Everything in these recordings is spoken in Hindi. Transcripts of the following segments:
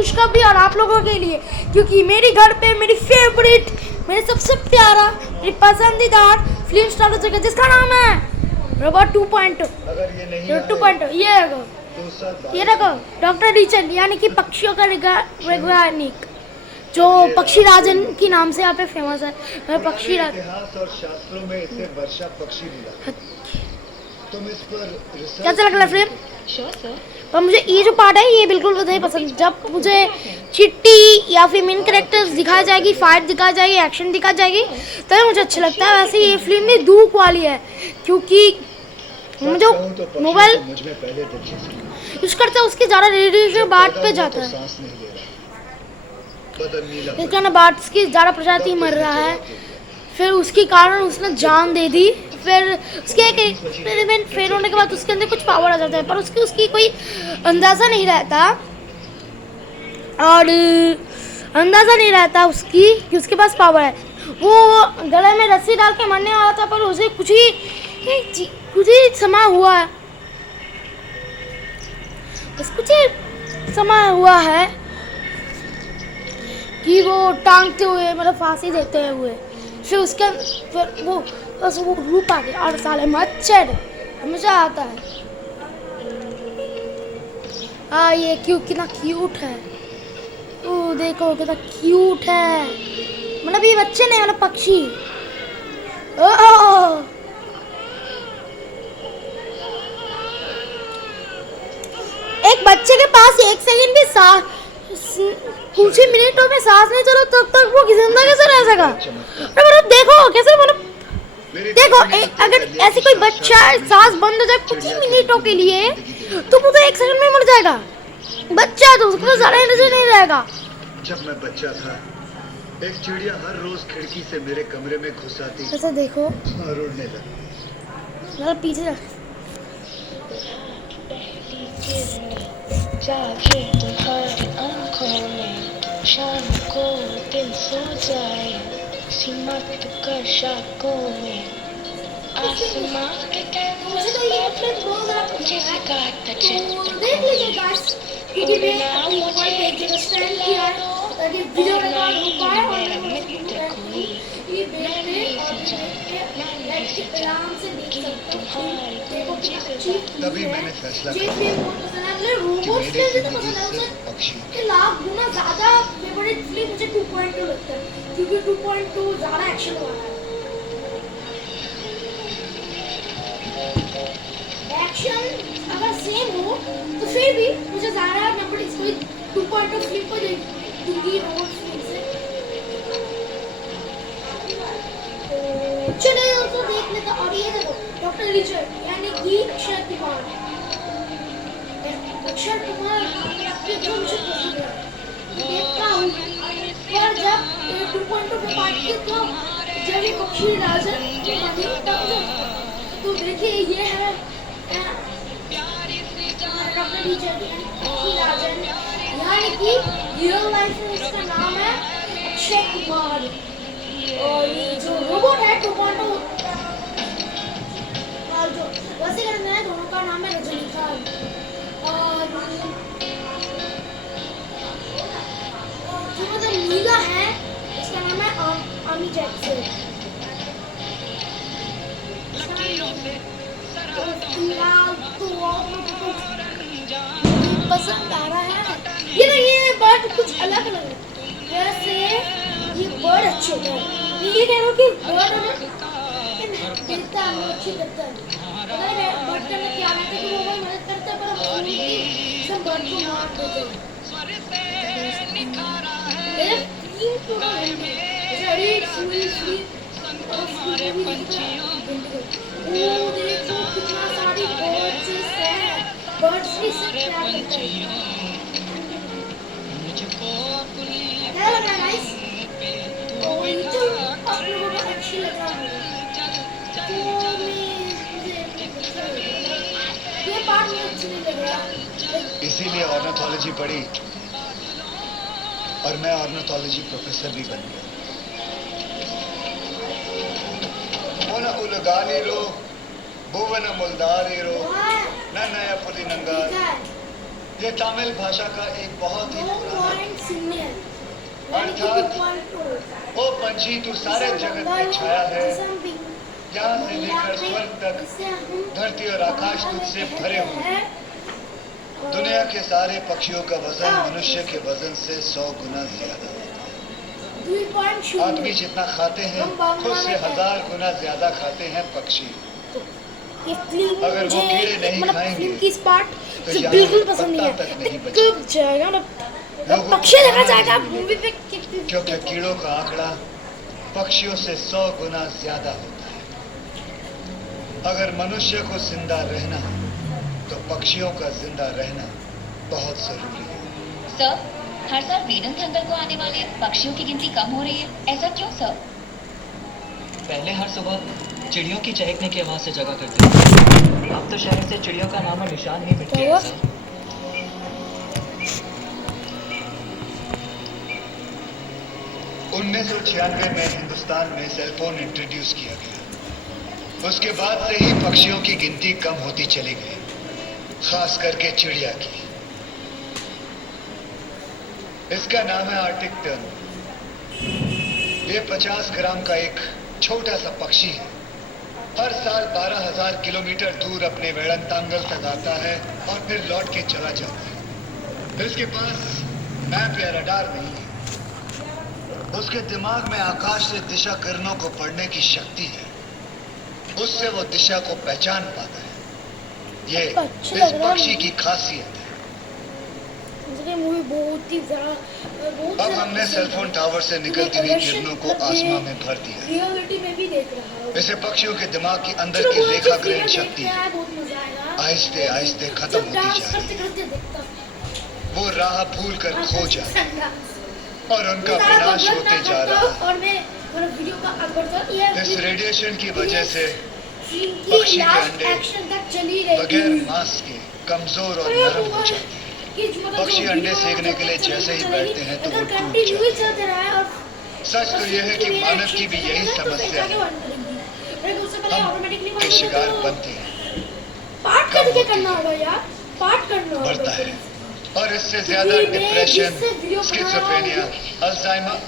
खुशखबरी और आप लोगों के लिए, क्योंकि मेरे घर पे मेरी फेवरेट, मेरे सबसे प्यारा, मेरी पसंदीदा फिल्म स्टार हो चुका है जिसका नाम है रोबोट 2.0। अगर ये नहीं 2.0 ये देखो डॉक्टर रीचन, यानी कि पक्षियों का वैज्ञानिक, जो पक्षी राजन की नाम से यहाँ पे फेमस है। मैं पक्षी राजन, इतिहास और शास्त्रों में इसे वर्षा पक्षी मिला। तुम इस पर रिसर्च कैसा लग रहा है फिल्म? पर मुझे ये जो पार्ट है ये बिल्कुल नहीं पसंद। जब मुझे चिट्टी या फिर मेन कैरेक्टर्स दिखाई जाएगी, फाइट दिखाई जाएगी, एक्शन दिखाई जाएगी, तो मुझे अच्छा लगता है। वैसे ये फिल्म भी धूप वाली है, क्योंकि मुझे मोबाइल यूज करता है उसकी ज़्यादा रेडिएशन बात पे जाता है, इस कारण बात की ज़्यादा प्रजाति मर रहा है। फिर उसके कारण उसने जान दे दी। फिर उसके एक एक्सपेरिमेंट फेल होने के बाद उसके अंदर कुछ पावर आ जाता है, पर उसकी कोई अंदाज़ा नहीं रहता, और अंदाज़ा नहीं रहता उसकी कि उसके पास पावर है। वो गले में रस्सी डाल के मरने वाला था, पर उसे कुछ ही समय हुआ है, बस कुछ ही समय हुआ है कि वो टांगते हुए, मतलब फांसी देते हुए, फिर वो बस वो रूप आ गया और साले मच्छर, मजा आता है। हाँ ये कितना क्यूट है, ओ देखो कितना क्यूट है, मतलब ये बच्चे नहीं, मतलब पक्षी। ओह एक बच्चे के पास एक सेकंड भी कुछ ही मिनटों में सांस नहीं चलो तब तक वो जिंदा कैसे रह सका? मतलब देखो कैसे, मतलब देखो अगर ऐसी कोई बच्चा सांस बंद हो जाए कुछ ही मिनटों के लिए, तो वो तो एक सेकंड में मर जाएगा। बच्चा तो उसको ज़्यादा एनर्जी नहीं रहेगा। जब मैं बच्चा था, एक चिड़िया हर रोज खिड़की से मेरे कमरे में घुस आती। ऐसा देखो और उड़ने लगी। मतलब पीछे जाके तुम्हारी आंखों में शाम को दिल सो जाए, सीमत कर शाकों में आसमां के कैनवस पर जिसका चित्र उड़ना मुझे दिला दो, और नहीं मेरा मित्र कोई, मैं नहीं सोचा, मैं नहीं सोचा कि तुम्हारी जिसे तभी मैंने फैसला किया लाख गुना ज्यादा फेवरेट फिल्म मुझे 2.2 लगता है, क्योंकि 2.2 ज्यादा एक्शन वाला है। एक्शन अगर सेम हो तो फिर भी मुझे ज्यादा नंबर इसको 2.2 फिल्म को दूंगी रोबोट फिल्म से। चलिए उसको देख लेते। और ये देखो डॉक्टर रिचर्ड, यानी कि अक्षय कुमार ये जो मुझे पसंद है देखता हूँ, पर जब 2.2 पे पार्ट के तो जब ये पक्षी राजन तो देखिए ये है डॉक्टर रिचर्ड पक्षी राजन, यानी कि रियल लाइफ में इसका नाम है अक्षय कुमार। और ये जो रोबोट है 2.2 और जो वैसे करना है, दोनों का नाम है रजनीकांत। और जो मतलब नीला है इसका नाम है आमी जैक्सन। पसंद आ रहा है ये बर्ड कुछ अलग लग रहा है, वैसे ये बर्ड अच्छे होते हैं। ये कह रहा हूँ कि बर्ड देता है अच्छी करता है, बर्ड का क्या रहता है कि वो मदद करता है, पर सब बर्ड को मार देते हैं। कितना सारी बर्ड्स भी सब क्या करते हैं। क्या लग रहा है गाइस? और ये तो आप लोगों को अच्छी लग रहा है, तो ये पार्ट मुझे अच्छी नहीं लग रहा, इसीलिए ऑर्निथोलॉजी पढ़ी और मैं ऑर्निथोलॉजी प्रोफेसर भी बन गया। मोन उलगानीरो भुवन मुल्दारीरो ननय पुलिनंगा ये तमिल भाषा का एक बहुत ही पुराना अर्थात वो पंछी तू सारे जगत में छाया है, यहाँ से लेकर स्वर्ग तक धरती और आकाश तुझसे भरे हुए हैं। दुनिया के सारे पक्षियों का वजन मनुष्य के वजन से 100 गुना ज्यादा होता है। आदमी जितना खाते हैं खुद से 1000 गुना ज्यादा खाते हैं पक्षी। अगर वो कीड़े नहीं खाएंगे तो यहाँ बिल्कुल पसंद नहीं पत्ता तक नहीं है। बचेगा। कब जाएगा ना लोगों को पक्षी देखा खाना जाएगा नहीं मूवी पे क्योंकि कीड़ों का आंकड़ा पक्षियों से 100 गुना ज्यादा होता है। अगर मनुष्य को जिंदा रहना तो पक्षियों का जिंदा रहना बहुत जरूरी है। सर, हर साल फ्रीडम थंडर को आने वाले पक्षियों की गिनती कम हो रही है, ऐसा क्यों सर? पहले हर सुबह चिड़ियों की चहकने की आवाज से जगा करते थे। अब तो शहर से चिड़ियों का नाम और निशान ही मिट गया है सर। 1996 में हिंदुस्तान में सेलफोन इंट्रोड्यूस किया गया। उसके बाद से ही पक्षियों की गिनती कम होती चली गई, खास करके चिड़िया की। इसका नाम है आर्टिक टर्न। ये 50 ग्राम का एक छोटा सा पक्षी है। हर साल 12,000 किलोमीटर दूर अपने वेड़ंतांगल तक आता है और फिर लौट के चला जाता है। इसके पास मैप या रडार नहीं है। उसके दिमाग में आकाश से दिशा किरणों को पढ़ने की शक्ति है। उससे वो दिशा को पहचान पाता है। ये इस पक्षी की खासियत है। मूवी बहुत ही अब हमने सेलफोन टावर से निकलती हुई किरणों को आसमां में भर दिया। रियलिटी में भी देख रहा हूँ। इसे पक्षियों के दिमाग के अंदर की रेखा ग्रहण शक्ति आहिस्ते आहिस्ते खत्म होती जा रही है। वो राह भूल कर खो जाए और उनका विनाश होते जा रहा है। और मैं वीडियो का आगे इस रेडिएशन की वजह से पक्षी के अंडे बगैर मांस के कमजोर और नरम हो जाते हैं। पक्षी अंडे सेकने के लिए जैसे ही बैठते हैं तो वो टूट जाते हैं। सच तो यह है कि मानव की भी यही समस्या है। हम के शिकार बनते हैं, पार्ट करके करना होगा यार, पार्ट करना होगा। बढ़ता है और इससे ज्यादा डिप्रेशन, स्किज़ोफ्रेनिया, अल्जाइमर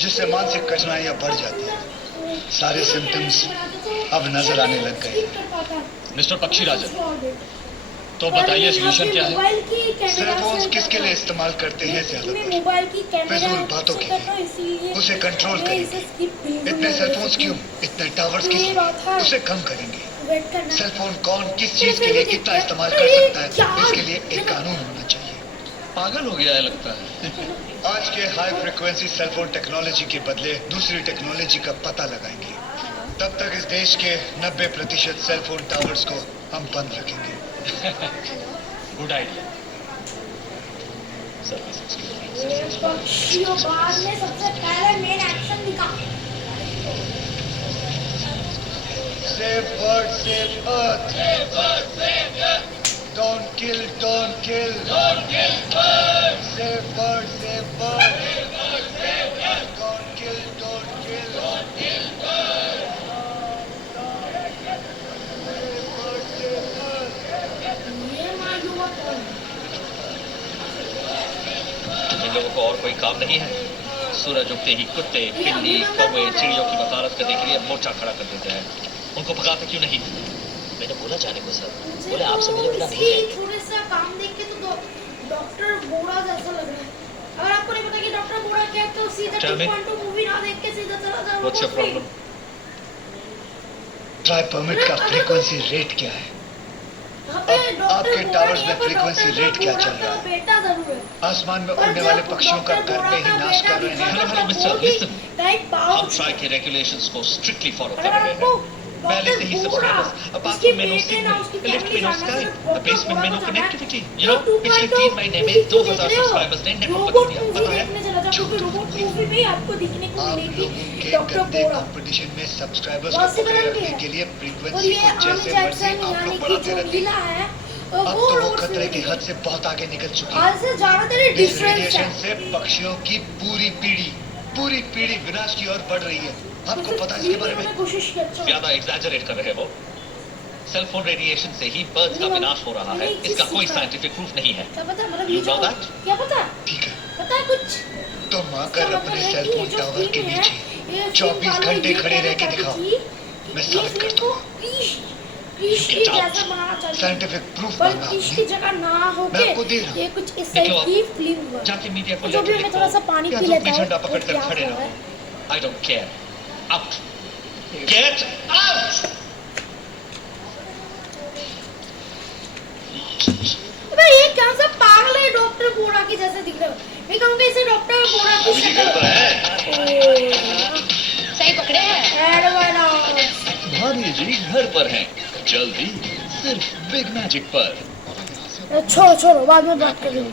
जिससे मानसिक कठिनाइयां बढ़ जाती हैं। सारे सिम्टम्स अब नजर आने लग गए। मिस्टर पक्षी राजन, तो बताइए सोल्यूशन क्या है? सेलफोन्स किसके लिए इस्तेमाल करते हैं ज्यादातर? फिजूल बातों के लिए। उसे कंट्रोल करेंगे। इतने सेलफोन्स क्यों? इतने टावर्स किस लिए? उसे कम करेंगे। सेलफोन कौन किस चीज के लिए कितना इस्तेमाल कर सकता है, इसके लिए एक कानून होना चाहिए। पागल हो गया है लगता है। आज के हाई फ्रिक्वेंसी सेलफोन टेक्नोलॉजी के बदले दूसरी टेक्नोलॉजी का पता लगाएंगे। तब तक इस देश के 90% सेलफोन टावर्स को हम बंद रखेंगे। Good idea. पक्षियों बाद में सबसे पहले मेन एक्शन दिखा। Save bird, save earth. Save bird, save earth. Don't kill, don't kill. Don't kill birds. Save bird, save bird. Save bird, save earth. Don't kill, don't kill. Don't kill birds. Save bird, save earth. ये मालूम कौन? इन लोगों को और कोई काम नहीं है? सूरज उगते ही कुत्ते, बिल्ली, कौवे, चिड़ियों की वकालत करने के लिए मोर्चा खड़ा कर देते हैं। उनको भगाते क्यों नहीं? मैंने बोला जाने को सर, बोले आपसे मिले बिना नहीं जाएंगे। थोड़े सा काम देख के तो डॉक्टर बोरा जैसा लग रहा है। अगर आपको नहीं पता कि डॉक्टर बोरा क्या है तो सीधा Tell me. 2.2 मूवी ना देख के सीधा चला जाओ। What's your problem? Try permit का फ्रीक्वेंसी रेट क्या है? अब आपके टावर्स में फ्रीक्वेंसी रेट क्या चल रहा है? बेटा जरूर है। आसमान में उड़ने वाले पक्षियों का घर पे ही नाश कर रहे हेलो हैं। Hello mister, listen. टाइप हम ट्राई के रेगुलेशंस को स्ट्रिक्टली फॉलो कर रहे हैं। पहले से ही सब्सक्राइबर्स, बाथरूम में नो सिग्नल, लिफ्ट में नो स्काई, बेसमेंट में नो कनेक्टिविटी। यू नो, पिछले 3 महीने में 2000 सब्सक्राइबर्स ने नेटवर्क बदल दिया। पता है? रोबोट मूवी में आपको दिखने को आप मिलेगी लोगों के डॉक्टर गंदे बोरा। कंपटीशन में सब्सक्राइबर्स बहुत को से पकड़े बनाते रखने हैं। के लिए और फ्रीक्वेंसी ये को जैसे अमिताभ मर्जी बच्चन आप यानी लोग कि बढ़ाते जो रहते लीला हैं। है अब तो वो रोबोट खतरे की से हद से बहुत आगे निकल चुकी आज है। से ज्यादातर इस डिफरेंस रेडिएशन है। से पक्षियों की पूरी पीढ़ी विनाश की ओर बढ़ रही है। आपको पता है इसके बारे में? कोशिश की अच्छा ज्यादा एग्जैजरेट कर रहे हैं वो। सेल फोन रेडिएशन से ही बर्ड्स का विनाश हो रहा है, इसका कोई साइंटिफिक प्रूफ नहीं है। क्या पता मतलब You ये know जो- that? क्या पता ठीक है, पता है कुछ तुम आकर इसका अपने मतलब है सेल कि फोन ये जो टावर के फिल्म है, नीचे ये 24 फिल्म वाले घंटे ये खड़े कहना रह के चाहती दिखाओ, थी मैं कि साबित इस कर फिल्म को ईश get out. जैसा बनाना चाहिए, साइंटिफिक प्रूफ पर मांगा ईश की आपने, जगह ना मैं होके आपको दे रहा हूं। ये कुछ इस निकलो टाइप की फिल्म हुआ। जाके मीडिया को जो भी लेटर हमें थोड़ा सा पानी या पी तो लेता भी है झंडा पकड़ तो कर क्या खड़े हुआ रहो। है। I don't care, out, get out. अबे ये कौन सा पागल है, डॉक्टर बोरा के जैसे दिख रहा है। मैं कहूँगा इसे डॉक्टर बोरा की सही पकड़े हैं। एडवांस भाभी जी घर पर हैं, जल्दी सिर्फ बिग मैजिक पर। छोड़ो छोड़ो, बाद में बात करेंगे।